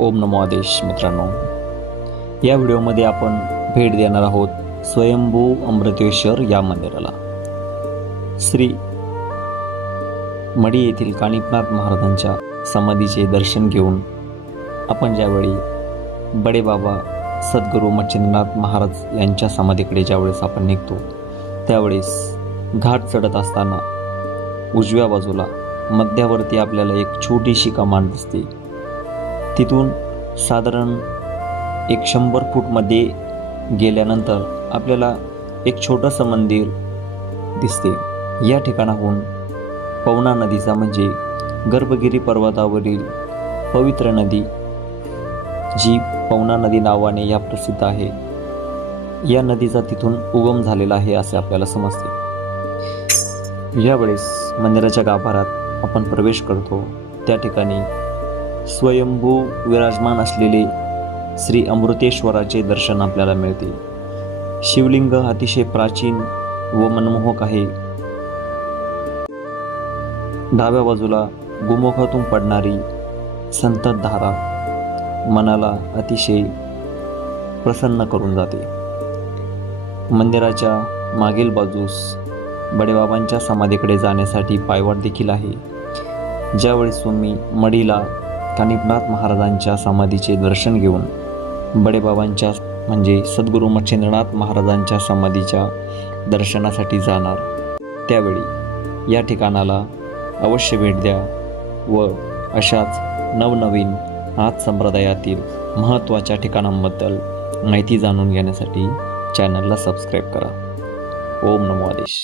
ओम नमो आदेश मित्रांनो. या व्हिडिओमध्ये आपण भेट देणार आहोत स्वयंभू अमृतेश्वर या मंदिराला. श्री मडी येथील काणिकनाथ महाराजांच्या समाधीचे दर्शन घेऊन आपण ज्यावेळी बडे बाबा सद्गुरू मच्छिंद्रनाथ महाराज यांच्या समाधीकडे ज्यावेळेस आपण निघतो त्यावेळेस घाट चढत असताना उजव्या बाजूला मध्यावरती आपल्याला एक छोटीशी कमान दिसते. तिथून साधारण एक शंभर फूटमध्ये गेल्यानंतर आपल्याला एक छोटंसं मंदिर दिसते. या ठिकाणाहून पवना नदीचा म्हणजे गर्भगिरी पर्वतावरील पवित्र नदी जी पवना नदी नावाने या प्रसिद्ध आहे या नदीचा तिथून उगम झालेला आहे असे आपल्याला समजते. यावेळेस मंदिराच्या गाभारात आपण प्रवेश करतो. त्या ठिकाणी स्वयंभू विराजमान असलेले श्री अमृतेश्वराचे दर्शन आपल्याला मिळते. शिवलिंग अतिशय प्राचीन व मनमोहक आहे. डाव्या बाजूला गुमुखातून पडणारी संततधारा मनाला अतिशय प्रसन्न करून जाते. मंदिराच्या मागील बाजूस बडेबाबांच्या समाधीकडे जाण्यासाठी पायवाट देखील आहे. ज्यावेळेस तुम्ही मडीला कानिपनाथ महाराजांच्या समाधीचे दर्शन घेऊन बडेबाबांच्या म्हणजे सद्गुरू मच्छिंद्रनाथ महाराजांच्या समाधीच्या दर्शनासाठी जाणार. त्यावेळी या ठिकाणाला अवश्य भेट द्या व अशाच नवनवीन आज संप्रदायातील महत्त्वाच्या ठिकाणांबद्दल माहिती जाणून घेण्यासाठी चॅनलला सबस्क्राईब करा. ओम नमो आदेश.